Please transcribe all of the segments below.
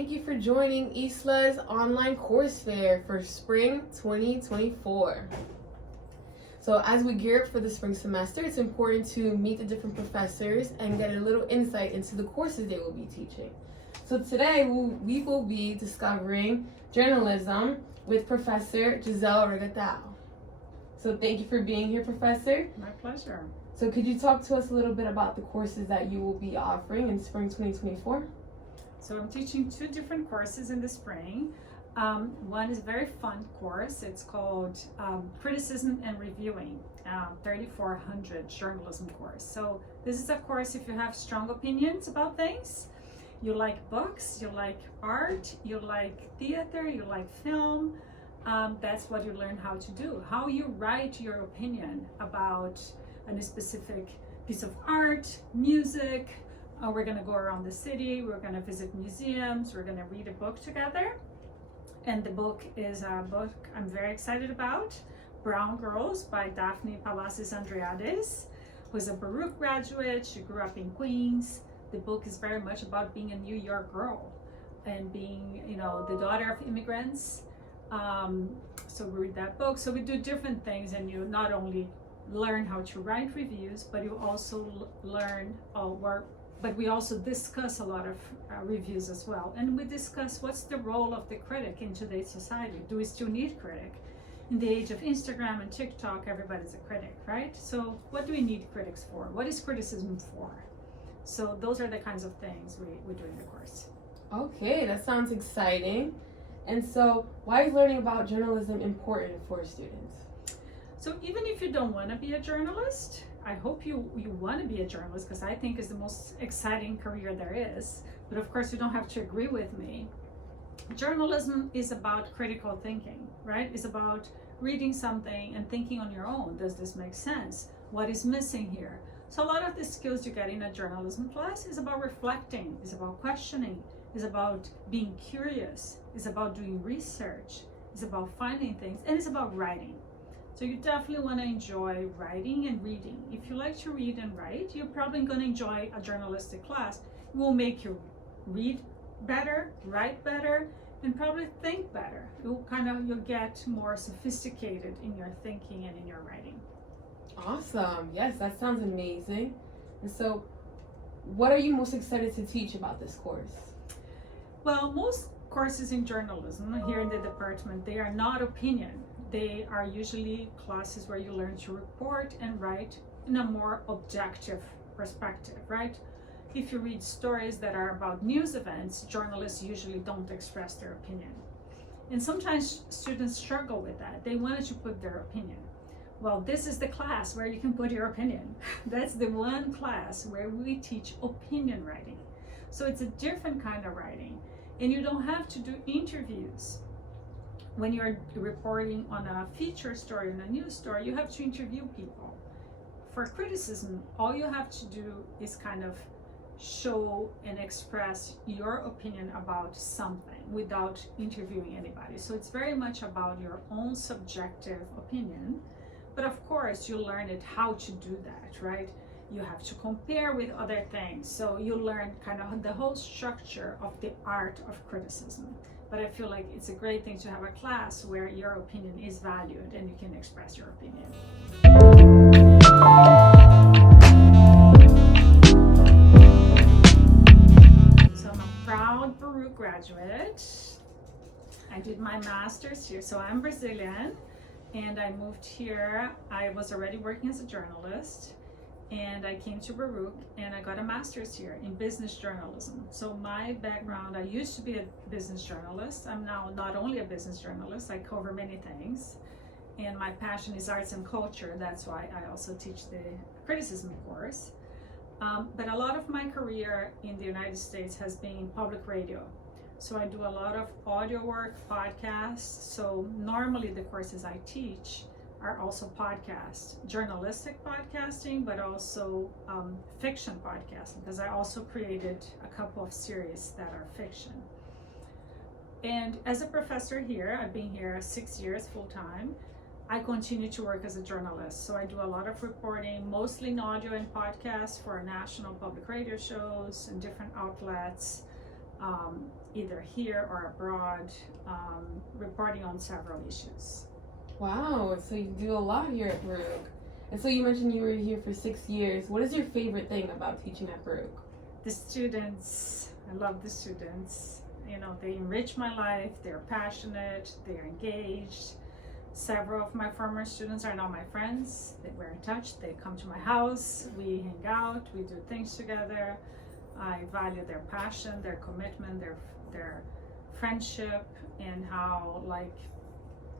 thank you for joining ISLA'S online course fair for spring 2024. So as we gear up for the spring semester, it's important to meet the different professors and get a little insight into the courses they will be teaching. So today we will be discovering journalism with Professor Gisele Regatao. So thank you for being here, Professor. My pleasure. So could you talk to us a little bit about the courses that you will be offering in spring 2024? So I'm teaching two different courses in the spring. One is a very fun course. It's called Criticism and Reviewing, 3400 journalism course. So this is a course if you have strong opinions about things, you like books, you like art, you like theater, you like film, that's what you learn how to do. How you write your opinion about a specific piece of art, music. We're going to go around the city, we're going to visit museums, we're going to read a book together. And the book is a book I'm very excited about, Brown Girls by Daphne Palacios Andreades, who's a Baruch graduate. She grew up in Queens. The book is very much about being a New York girl and being, the daughter of immigrants. So we read that book. So we do different things, and you not only learn how to write reviews, but you also learn but we also discuss a lot of reviews as well. And we discuss what's the role of the critic in today's society. Do we still need critic? In the age of Instagram and TikTok, everybody's a critic, right? So what do we need critics for? What is criticism for? So those are the kinds of things we do in the course. Okay, that sounds exciting. And so why is learning about journalism important for students? So even if you don't want to be a journalist, I hope you want to be a journalist, because I think it's the most exciting career there is. But of course, you don't have to agree with me. Journalism is about critical thinking, right? It's about reading something and thinking on your own. Does this make sense? What is missing here? So a lot of the skills you get in a journalism class is about reflecting, is about questioning, is about being curious, is about doing research, is about finding things, and it's about writing. So you definitely want to enjoy writing and reading. If you like to read and write, you're probably going to enjoy a journalistic class. It will make you read better, write better, and probably think better. You'll get more sophisticated in your thinking and in your writing. Awesome. Yes, that sounds amazing. And so what are you most excited to teach about this course? Well, most courses in journalism here in the department, they are not opinion. They are usually classes where you learn to report and write in a more objective perspective, right? If you read stories that are about news events, journalists usually don't express their opinion. And sometimes students struggle with that. They wanted to put their opinion. Well, this is the class where you can put your opinion. That's the one class where we teach opinion writing. So it's a different kind of writing. And you don't have to do interviews. When you're reporting on a feature story, on a news story, you have to interview people. For criticism, all you have to do is kind of show and express your opinion about something without interviewing anybody. So it's very much about your own subjective opinion. But of course, you learn how to do that, right? You have to compare with other things. So you learn kind of the whole structure of the art of criticism. But I feel like it's a great thing to have a class where your opinion is valued and you can express your opinion. So I'm a proud Baruch graduate. I did my master's here. So I'm Brazilian and I moved here. I was already working as a journalist. And I came to Baruch and I got a master's here in business journalism. So my background, I used to be a business journalist. I'm now not only a business journalist, I cover many things. And my passion is arts and culture. That's why I also teach the criticism course. But a lot of my career in the United States has been in public radio. So I do a lot of audio work, podcasts. So normally the courses I teach are also podcasts, journalistic podcasting, but also fiction podcasting, because I also created a couple of series that are fiction. And as a professor here, I've been here 6 years full-time. I continue to work as a journalist. So I do a lot of reporting, mostly in audio and podcasts for national public radio shows and different outlets. either here or abroad, reporting on several issues. Wow, so you do a lot here at Baruch. And so you mentioned you were here for 6 years. What is your favorite thing about teaching at Baruch? The students, I love the students. You know, they enrich my life, they're passionate, they're engaged. Several of my former students are now my friends. We're in touch, they come to my house, we hang out, we do things together. I value their passion, their commitment, their friendship, and how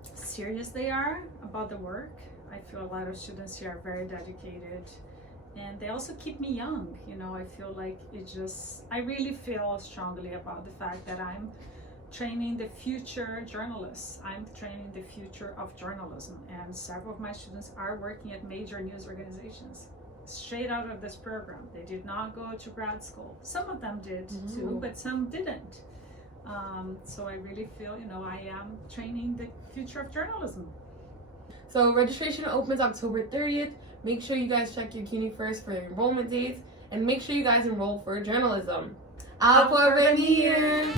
serious they are about the work. I feel a lot of students here are very dedicated, and they also keep me young. You know, I feel like I really feel strongly about the fact that I'm training the future journalists. I'm training the future of journalism, and several of my students are working at major news organizations straight out of this program. They did not go to grad school. Some of them did too, but some didn't. So I really feel, I am training the future of journalism. So registration opens October 30th. Make sure you guys check your CUNYfirst for enrollment dates, and make sure you guys enroll for journalism. Al Porvenir!